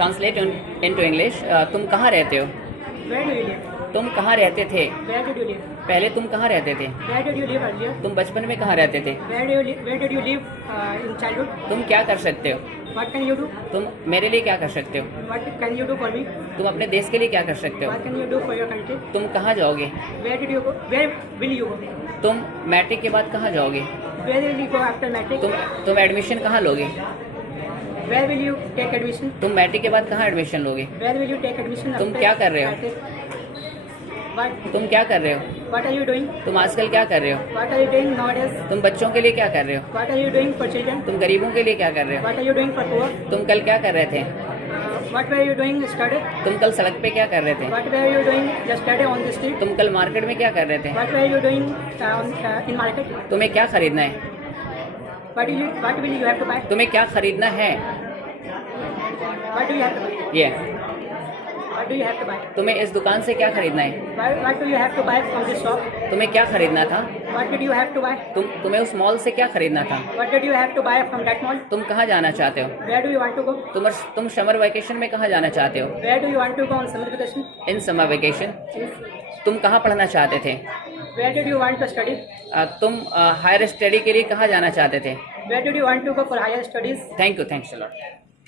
Translate into English. तुम कहाँ रहते हो? Where do you live? तुम कहाँ रहते थे? Where did you live? पहले तुम कहाँ रहते थे? Where did you live earlier? तुम बचपन में कहाँ रहते थे? Where did you live in childhood? तुम क्या कर सकते हो? What can you do? तुम मेरे लिए क्या कर सकते हो? What can you do for me? तुम अपने देश के लिए क्या कर सकते हो? What can you do for your country? तुम कहाँ जाओगे? Where did you go? Where will you go? तुम मैट्रिक के बाद कहाँ जाओगे? Where will you go after matric? तुम एडमिशन कहाँ लोगे? Where will you take admission? तुम मैट्रिक के बाद कहाँ एडमिशन लोगे? Where will you take admission? तुम after क्या कर रहे हो? matric? What? तुम क्या कर रहे हो? What are you doing? तुम आजकल क्या कर रहे हो? What are you doing nowadays? तुम बच्चों के लिए क्या कर रहे हो? What are you doing for children? तुम गरीबों के लिए क्या कर रहे हो? What are you doing for poor? तुम कल क्या कर रहे थे? What were you doing yesterday? तुम कल सड़क पे क्या कर रहे थे? What were you doing yesterday on the street? तुम कल मार्केट में क्या कर रहे थे? What were you doing in market? तुम्हें क्या खरीदना है? What will you have to buy? तुम्हें क्या खरीदना है? What do you have to buy? ये What do you have to buy? तुम्हें इस दुकान से क्या खरीदना है? What do you have to buy from this shop? तुम्हें क्या खरीदना था? What did you have to buy? तुम्हें उस मॉल से क्या खरीदना था? What did you have to buy from that mall? तुम कहाँ जाना चाहते हो? Where do you want to go? तुम समर वेकेशन में कहाँ जाना चाहते हो? Where do you want to go on summer vacation? In summer vacation तुम कहाँ पढ़ना चाहते थे? Where did you want to study? तुम हायर स्टडी के लिए कहाँ जाना चाहते थे? Where did you want to go for higher studies? Thanks a lot.